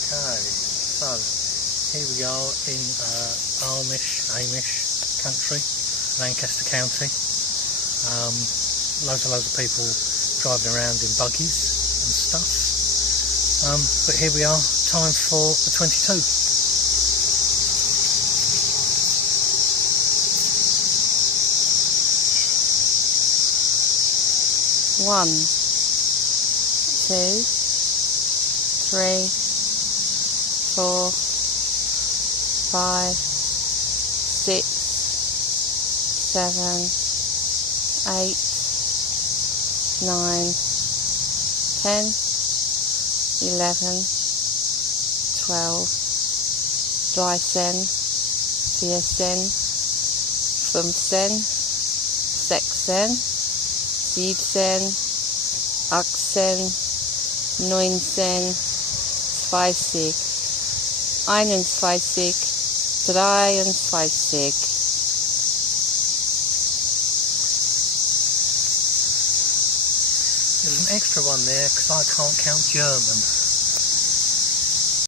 Okay, so here we are in Amish country, Lancaster County. Loads of people driving around in buggies and stuff. But here we are, time for the 22. One, two, 3, 4, 5, 6, 7, 8, 9, 10, 11, 12, Drysen, TSN, Fumsen, Sexen, Siebsen, Achsen, 19, 20, 21, 23. There's an extra one there because I can't count German.